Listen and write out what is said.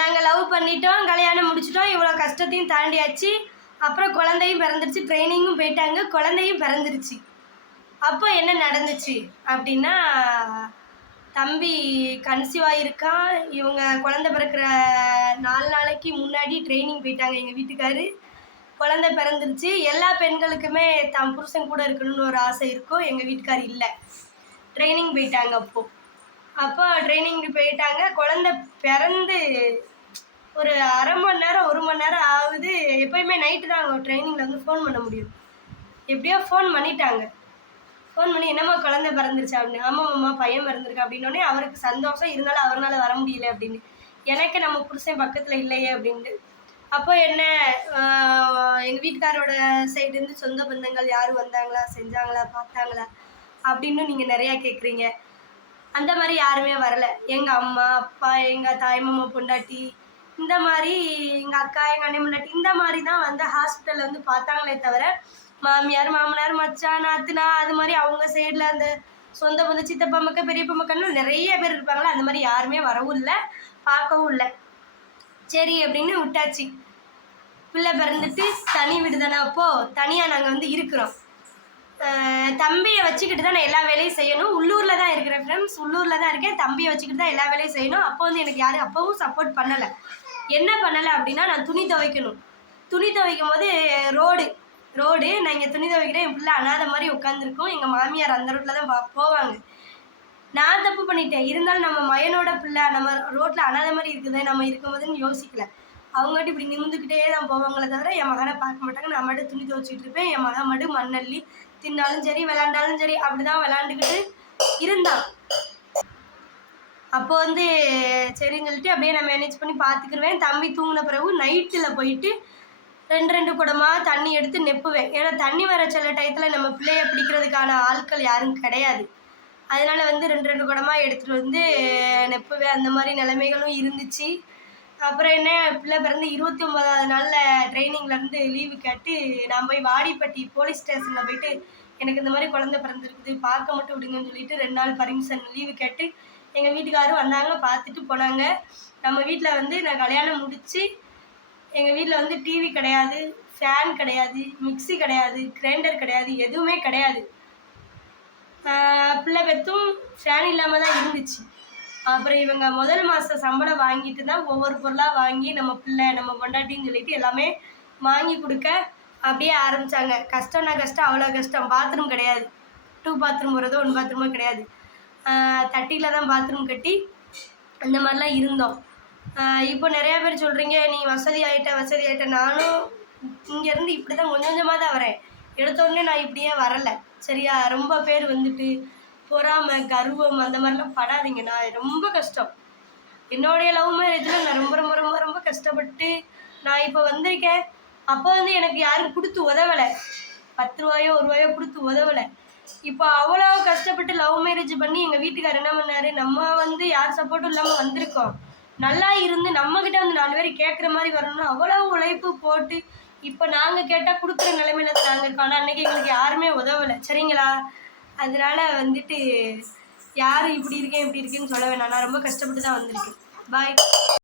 நாங்கள் லவ் பண்ணிட்டோம் கல்யாணம் முடிச்சிட்டோம். இவ்வளோ கஷ்டத்தையும் தாண்டியாச்சு. அப்புறம் குழந்தையும் பிறந்துருச்சு ட்ரைனிங்கும் போயிட்டாங்க. குழந்தையும் பிறந்துருச்சு. அப்போ என்ன நடந்துச்சு அப்படின்னா தம்பி கன்சீவாக இருக்கான் இவங்க குழந்த பிறக்கிற நாலு நாளைக்கு முன்னாடி ட்ரைனிங் போயிட்டாங்க எங்கள் வீட்டுக்காரு. குழந்த பிறந்துருச்சு. எல்லா பெண்களுக்குமே தம் புருஷன் கூட இருக்கணும்னு ஒரு ஆசை இருக்கும். எங்கள் வீட்டுக்கார் இல்லை. ட்ரைனிங் போயிட்டாங்க அப்போது அப்போ ட்ரைனிங் போயிட்டாங்க. குழந்த பிறந்து ஒரு அரை மணி நேரம் ஒரு மணி நேரம் ஆகுது. எப்போயுமே நைட்டு தான் அவங்க ட்ரைனிங்கில் வந்து ஃபோன் பண்ண முடியும். எப்படியோ ஃபோன் பண்ணிட்டாங்க. ஃபோன் பண்ணி என்னம்மா குழந்தை பிறந்துருச்சு? அப்படின்னு. ஆமாம் அம்மா பையன் பிறந்திருக்கு அப்படின்னோடனே அவருக்கு சந்தோஷம். இருந்தாலும் அவரால் வர முடியல. அப்படின்னு. எனக்கு நம்ம புருஷன் பக்கத்தில் இல்லையே. அப்படின்ட்டு. அப்போ என்ன எங்கள் வீட்டுக்காரோட சைடுலேருந்து சொந்த பந்தங்கள் யாரும் வந்தாங்களா செஞ்சாங்களா பார்த்தாங்களா அப்படின்னு நீங்கள் நிறையா கேட்குறீங்க அந்த மாதிரி யாருமே வரல. எங்கள் அம்மா அப்பா எங்கள் தாய்மாமா பொண்டாட்டி இந்த மாதிரி எங்கள் அக்கா எங்கள் அண்ணன் பொண்டாட்டி இந்த மாதிரி தான் வந்து ஹாஸ்பிட்டலில் வந்து பார்த்தாங்களே தவிர மாமியார் மாமனார் மச்சான் நாத்துனா அது மாதிரி அவங்க சைடில் அந்த சொந்த பந்த சித்தப்பா மக்கள் பெரியப்பா மக்கள்னு நிறைய பேர் இருப்பாங்களா? அந்த மாதிரி யாருமே வரவும் இல்லை பார்க்கவும் இல்லை. சரி அப்படின்னு விட்டாச்சு. பிள்ளை பிறந்துட்டு தனி விடுதானே அப்போது தனியாக நாங்கள் வந்து இருக்கிறோம். தம்பியை வச்சுக்கிட்டு தான் நான் எல்லா வேலையும் செய்யணும். உள்ளூரில் தான் இருக்கிறேன் ஃப்ரெண்ட்ஸ் உள்ளூரில் தான் இருக்கேன். தம்பியை வச்சுக்கிட்டு தான் எல்லா வேலையும் செய்யணும். அப்போ வந்து எனக்கு யாரும் அப்பவும் சப்போர்ட் பண்ணலை. என்ன பண்ணலை அப்படின்னா நான் துணி துவைக்கணும். துணி துவைக்கும் போது ரோடு ரோடு நான் இங்கே துணி துவைக்கிறேன். என் பிள்ளை அனாதை மாதிரி உட்காந்துருக்கும் எங்கள் மாமியார் அந்த ரோட்டில் தான் பா- போவாங்க. நான் தப்பு பண்ணிட்டேன். இருந்தாலும் நம்ம மயனோட பிள்ளை நம்ம ரோட்டில் அனாதை மாதிரி இருக்குது நம்ம இருக்கும்போதுன்னு யோசிக்கல. அவங்ககிட்ட இப்படி நிமிந்துக்கிட்டே தான் போவாங்களே தவிர என் மகனை பார்க்க மாட்டாங்க. நான் மட்டும் துணி துவைச்சிட்டு இருப்பேன். என் மகன் மட்டும் மண்ணள்ளி தின்னாலும் சரி விளாண்டாலும் சரி அப்படி தான் விளாண்டுக்கிட்டு இருந்தான். அப்போ வந்து சரின்னு சொல்லிட்டு அப்படியே நான் மேனேஜ் பண்ணி பார்த்துக்கிருவேன். தம்பி தூங்கின பிறகு நைட்டில் போயிட்டு ரெண்டு ரெண்டு குடமாக தண்ணி எடுத்து நெப்புவேன். ஏன்னா தண்ணி வர சில டயத்தில் நம்ம பிள்ளைய பிடிக்கிறதுக்கான ஆட்கள் யாரும் கிடையாது. அதனால வந்து ரெண்டு ரெண்டு குடமாக எடுத்துகிட்டு வந்து நெப்புவேன். அந்த மாதிரி நிலைமைகளும் இருந்துச்சு. அப்புறம் என்ன பிள்ளை பிறந்து இருபத்தி ஒன்பதாவது நாளில் ட்ரைனிங்லேருந்து லீவு கேட்டு நான் போய் வாடிப்பட்டி போலீஸ் ஸ்டேஷனில் போயிட்டு எனக்கு இந்த மாதிரி குழந்தை பிறந்திருக்குது பார்க்க மட்டும் விடுங்கன்னு சொல்லிட்டு ரெண்டு நாள் பர்மிஷன் லீவு கேட்டு எங்கள் வீட்டுக்காரரும் வந்தாங்க பார்த்துட்டு போனாங்க. நம்ம வீட்டில் வந்து நான் கல்யாணம் முடித்து எங்கள் வீட்டில் வந்து டிவி கிடையாது ஃபேன் கிடையாது மிக்சி கிடையாது கிரைண்டர் கிடையாது எதுவுமே கிடையாது. பிள்ளை பெத்தும் ஃபேன் இல்லாமல் தான் இருந்துச்சு. அப்புறம் இவங்க முதல் மாத சம்பளம் வாங்கிட்டு தான் ஒவ்வொரு பொருளாக வாங்கி நம்ம பிள்ளை நம்ம பொண்டாட்டின்னு சொல்லிட்டு எல்லாமே வாங்கி கொடுக்க அப்படியே ஆரம்பித்தாங்க கஷ்டம்னா கஷ்டம் அவ்வளோ கஷ்டம். பாத்ரூம் கிடையாது. டூ பாத்ரூம் போகிறதோ ஒன் பாத்ரூமோ கிடையாது. தட்டியில் தான் பாத்ரூம் கட்டி அந்த மாதிரிலாம் இருந்தோம். இப்போ நிறையா பேர் சொல்கிறீங்க நீ வசதி ஆகிட்ட வசதி ஆகிட்ட நானும் இங்கேருந்து இப்படி தான் கொஞ்சம் கொஞ்சமாக தான் வரேன். எடுத்தோடனே நான் இப்படியே வரலை. சரியா? ரொம்ப பேர் வந்துட்டு பொறாமை கர்வம் அந்த மாதிரிலாம் படாதீங்க. நான் ரொம்ப கஷ்டம். என்னுடைய லவ் மேரேஜில் நான் ரொம்ப ரொம்ப ரொம்ப ரொம்ப கஷ்டப்பட்டு நான் இப்போ வந்திருக்கேன். அப்போ வந்து எனக்கு யாரும் கொடுத்து உதவலை. பத்து ரூபாயோ ஒரு ரூபாயோ கொடுத்து உதவலை. இப்போ அவ்வளோ கஷ்டப்பட்டு லவ் மேரேஜ் பண்ணி எங்கள் வீட்டுக்கார் என்ன பண்ணாரு? நம்ம வந்து யார் சப்போர்ட்டும் இல்லாமல் வந்திருக்கோம். நல்லா இருந்து நம்மக்கிட்ட வந்து நாலு பேர் கேட்குற மாதிரி வரணும்னு அவ்வளோ உழைப்பு போட்டு இப்போ நாங்கள் கேட்டால் கொடுக்குற நிலைமையில தான் நாங்கள் இருக்கோம். ஆனால் அன்றைக்கி எங்களுக்கு யாருமே உதவலை. சரிங்களா? அதனால வந்துட்டு யாரும் இப்படி இருக்கேன் இப்படி இருக்கேன்னு சொல்ல வேணாம். நான் ரொம்ப கஷ்டப்பட்டு தான் வந்திருக்கேன். பாய்